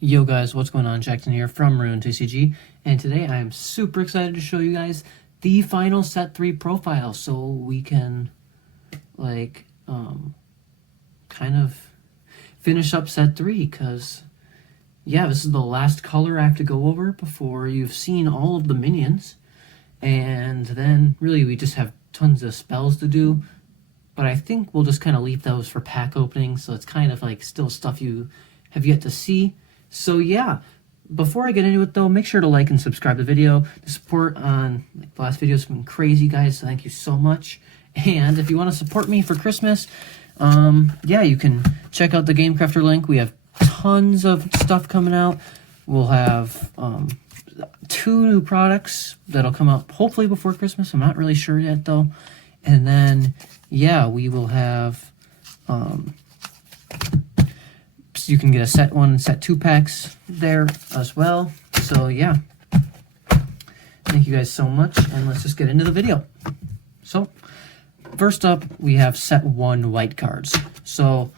Yo guys, what's going on? Jackson here from TCG, and today I am super excited to show you guys the final set 3 profile, so we can like kind of finish up set 3, because yeah, this is the last color I have to go over before you've seen all of the minions, and then really we just have tons of spells to do, but I think we'll just kind of leave those for pack openings, so it's kind of like still stuff you have yet to see. So yeah, before I get into it though, make sure to like and subscribe to the video. The support on the last video has been crazy, guys, so thank you so much. And if you want to support me for Christmas, yeah, you can check out the Game Crafter link. We have tons of stuff coming out. We'll have 2 new products that'll come out hopefully before Christmas. I'm not really sure yet though. And then, yeah, we will have... you can get a set 1 and set 2 packs there as well. So yeah, thank you guys so much, and let's just get into the video. So first up, we have set 1 white cards. So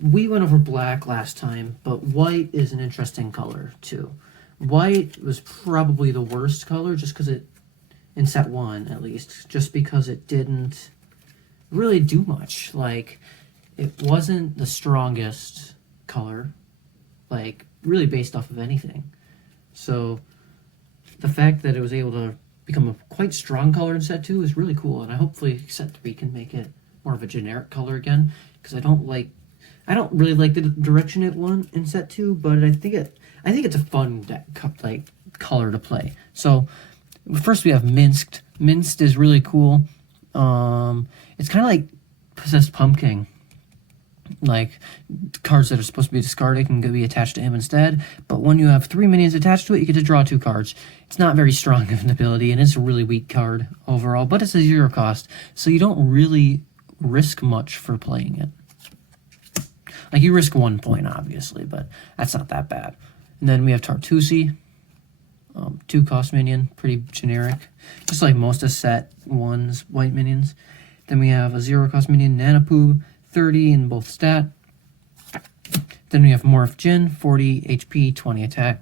we went over black last time, but white is an interesting color too. White was probably the worst color, just because it, in set 1 at least, just because it didn't really do much. Like, it wasn't the strongest color, like really based off of anything. So the fact that it was able to become a quite strong color in set 2 is really cool, and I hopefully set 3 can make it more of a generic color again, because I don't really like the direction it went in set 2, but I think it's a fun like color to play. So first we have Minced. Minced is really cool. It's kind of like Possessed Pumpkin. Like, cards that are supposed to be discarded can be attached to him instead, but when you have 3 minions attached to it, you get to draw 2 cards. It's not very strong of an ability, and it's a really weak card overall, but it's a 0 cost, so you don't really risk much for playing it. Like, you risk 1 point, obviously, but that's not that bad. And then we have Tartusi, 2 cost minion, pretty generic, just like most of set 1's white minions. Then we have a 0 cost minion, Nanapoo, 30 in both stat. Then we have Morph Jin, 40 HP, 20 attack.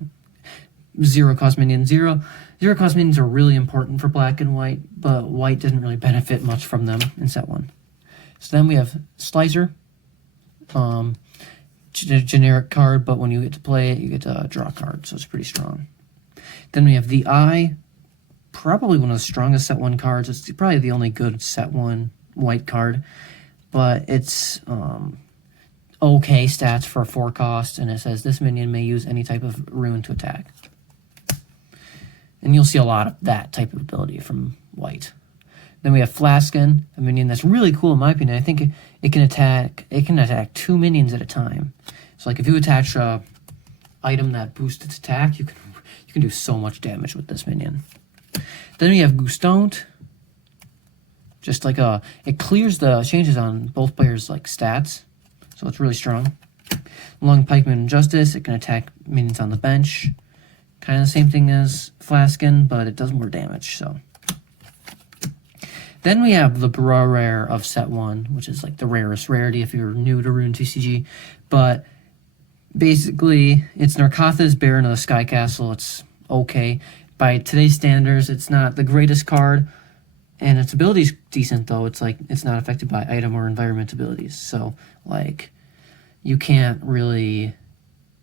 0 cost minion, 0. 0 cost minions are really important for black and white, but white didn't really benefit much from them in set 1. So then we have Slicer. Generic card, but when you get to play it, you get to draw a card, so it's pretty strong. Then we have the Eye. Probably one of the strongest set 1 cards. It's probably the only good set 1 white card. But it's okay stats for 4 cost, and it says this minion may use any type of rune to attack. And you'll see a lot of that type of ability from white. Then we have Flaskin, a minion that's really cool in my opinion. I think it can attack 2 minions at a time. So like if you attach a item that boosts its attack, you can do so much damage with this minion. Then we have Gustont. Just like it clears the changes on both players' like stats, so it's really strong. Long Pikeman Justice, it can attack minions on the bench. Kind of the same thing as Flaskin, but it does more damage. So then we have the Bra Rare of set 1, which is like the rarest rarity if you're new to Rune TCG. But basically, it's Narkatha's Baron of the Sky Castle. It's okay by today's standards. It's not the greatest card. And its ability's decent, though. It's like, it's not affected by item or environment abilities. So, like, you can't really...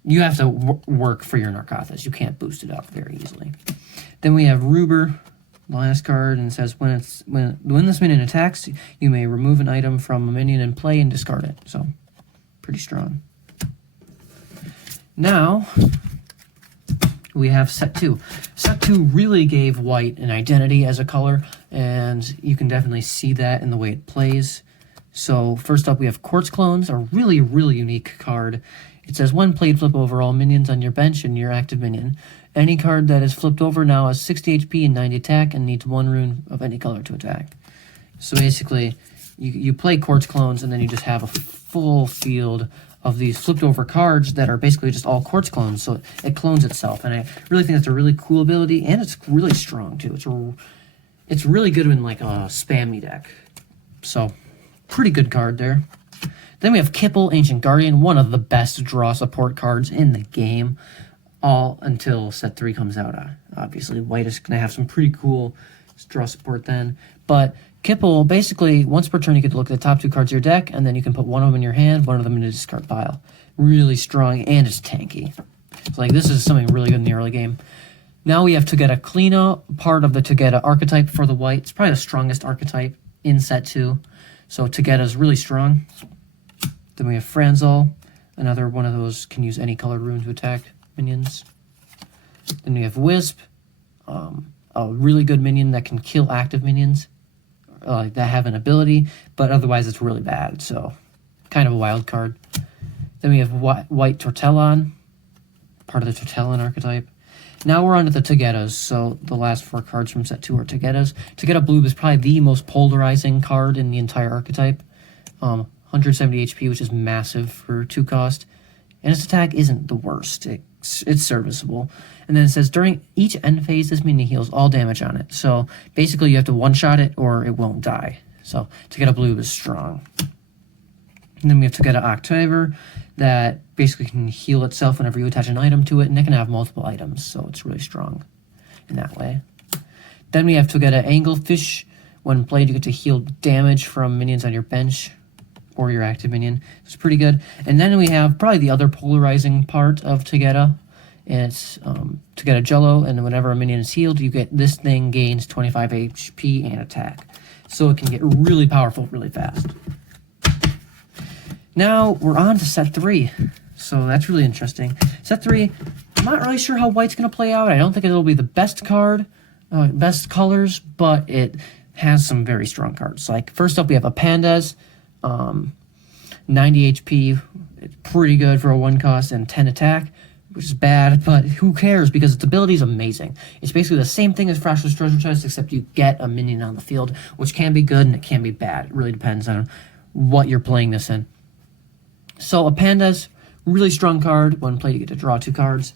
You have to work for your Narkathas. You can't boost it up very easily. Then we have Ruber, the last card, and it says, when this minion attacks, you may remove an item from a minion in play and discard it. So, pretty strong. Now... we have set 2. Set 2 really gave white an identity as a color, and you can definitely see that in the way it plays. So first up we have Quartz Clones, a really, really unique card. It says, when played, flip over all minions on your bench and your active minion. Any card that is flipped over now has 60 HP and 90 attack and needs 1 rune of any color to attack. So basically, you play Quartz Clones, and then you just have a full field of these flipped over cards that are basically just all Quartz Clones, so it clones itself, and I really think that's a really cool ability, and it's really strong too. It's really good in like a spammy deck, so pretty good card there. Then we have Kipple, Ancient Guardian, one of the best draw support cards in the game, all until set 3 comes out. Obviously, white is going to have some pretty cool draw support then. But Kipple, basically, once per turn, you get to look at the top 2 cards of your deck, and then you can put one of them in your hand, one of them in a discard pile. Really strong, and it's tanky. So, like, this is something really good in the early game. Now we have Togeda Kleena, part of the Togeda archetype for the white. It's probably the strongest archetype in set 2. So Togeda is really strong. Then we have Franzol, another one of those can use any colored rune to attack minions. Then we have Wisp, a really good minion that can kill active minions that have an ability, but otherwise it's really bad, so kind of a wild card. Then we have White Tortellon, part of the Tortellon archetype. Now we're on to the Togedas, so the last 4 cards from set 2 are Togedas. Togeda Blue is probably the most polarizing card in the entire archetype. 170 HP, which is massive for 2 cost. And its attack isn't the worst. It's serviceable. And then it says, during each end phase, this minion heals all damage on it. So basically you have to one-shot it or it won't die. So Togeda Blue is strong. And then we have Togeda Octaver that basically can heal itself whenever you attach an item to it, and it can have multiple items, so it's really strong in that way. Then we have Togeda Anglefish. When played, you get to heal damage from minions on your bench or your active minion. It's pretty good. And then we have probably the other polarizing part of Togeda. It's Togeda Jello, and whenever a minion is healed, you get this thing gains 25 HP and attack. So it can get really powerful really fast. Now we're on to set 3. So that's really interesting. Set 3, I'm not really sure how white's going to play out. I don't think it'll be the best card, best colors, but it has some very strong cards. Like, first up, we have a Pandas, 90 HP, it's pretty good for a 1 cost, and 10 attack, which is bad, but who cares, because its ability is amazing. It's basically the same thing as Fractal's Treasure Chest, except you get a minion on the field, which can be good and it can be bad. It really depends on what you're playing this in. So a Pandas, really strong card. When played, you get to draw 2 cards.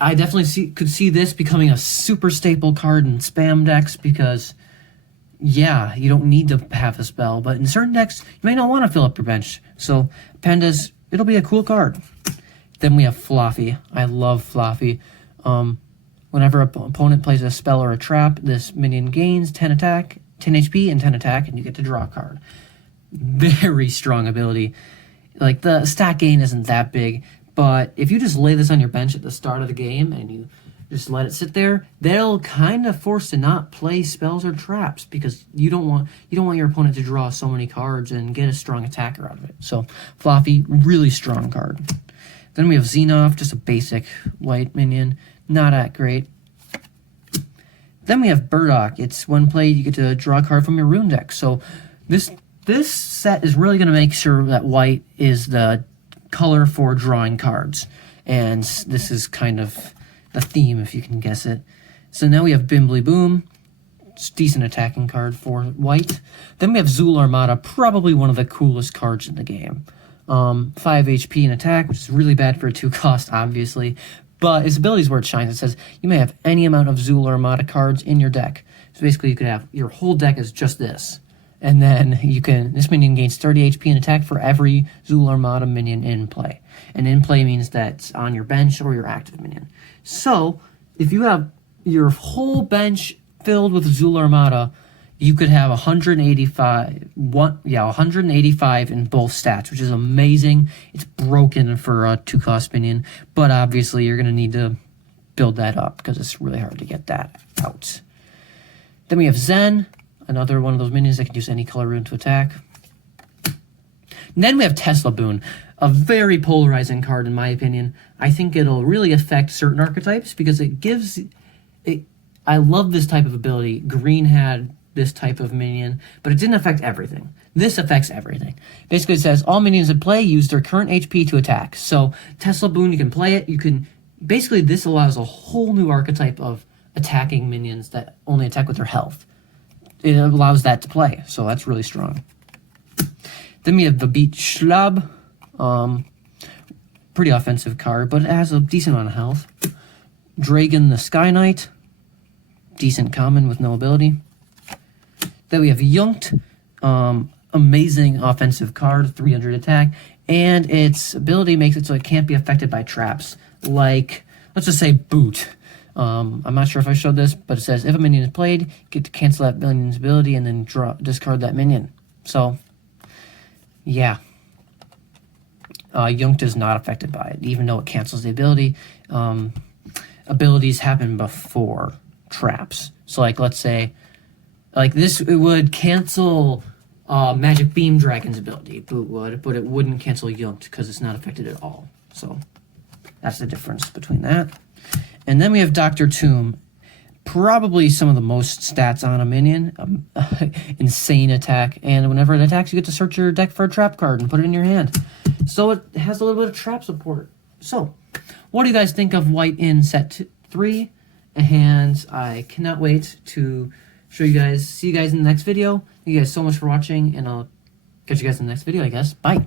I definitely could see this becoming a super staple card in spam decks because, yeah, you don't need to have the spell, but in certain decks, you may not want to fill up your bench. So Pandas, it'll be a cool card. Then we have Fluffy. I love Fluffy. Whenever an opponent plays a spell or a trap, this minion gains 10 attack, 10 HP and 10 attack, and you get to draw a card. Very strong ability. Like, the stat gain isn't that big, but if you just lay this on your bench at the start of the game and you just let it sit there, they'll kind of force to not play spells or traps because you don't want your opponent to draw so many cards and get a strong attacker out of it. So Fluffy, really strong card. Then we have Xenoph, just a basic white minion, not that great. Then we have Burdock. It's when played, you get to draw a card from your rune deck. So this set is really going to make sure that white is the color for drawing cards. And this is kind of the theme, if you can guess it. So now we have Bimbly Boom. It's a decent attacking card for white. Then we have Zool Armada, probably one of the coolest cards in the game. 5 HP and attack, which is really bad for a 2 cost, obviously. But its ability is where it shines. It says you may have any amount of Zool Armada cards in your deck. So basically you could have your whole deck is just this. And then this minion gains 30 HP and attack for every Zool Armada minion in play. And in play means that's on your bench or your active minion. So, if you have your whole bench filled with Zool Armada, you could have 185 in both stats, which is amazing. It's broken for a 2 cost minion, but obviously you're going to need to build that up because it's really hard to get that out. Then we have Zen. Another one of those minions that can use any color rune to attack. And then we have Tesla Boon, a very polarizing card in my opinion. I think it'll really affect certain archetypes because it gives... I love this type of ability. Green had this type of minion, but it didn't affect everything. This affects everything. Basically, it says all minions in play use their current HP to attack. So Tesla Boon, you can play it. You can... Basically, this allows a whole new archetype of attacking minions that only attack with their health. It allows that to play, so that's really strong. Then we have the Beat Schlub. Pretty offensive card, but it has a decent amount of health. Dragon the Sky Knight. Decent common with no ability. Then we have Yunkt. amazing offensive card, 300 attack, and its ability makes it so it can't be affected by traps. Like, let's just say Boot. I'm not sure if I showed this, but it says if a minion is played, you get to cancel that minion's ability and then discard that minion. So, yeah. Yunkt is not affected by it, even though it cancels the ability. Abilities happen before traps. So, like, let's say, like this, it would cancel Magic Beam Dragon's ability. Boot would, but it wouldn't cancel Yunkt because it's not affected at all. So, that's the difference between that. And then we have Dr. Tomb. Probably some of the most stats on a minion. Insane attack. And whenever it attacks, you get to search your deck for a trap card and put it in your hand. So it has a little bit of trap support. So, what do you guys think of White in set 3? And I cannot wait to show you guys, see you guys in the next video. Thank you guys so much for watching, and I'll catch you guys in the next video, I guess. Bye.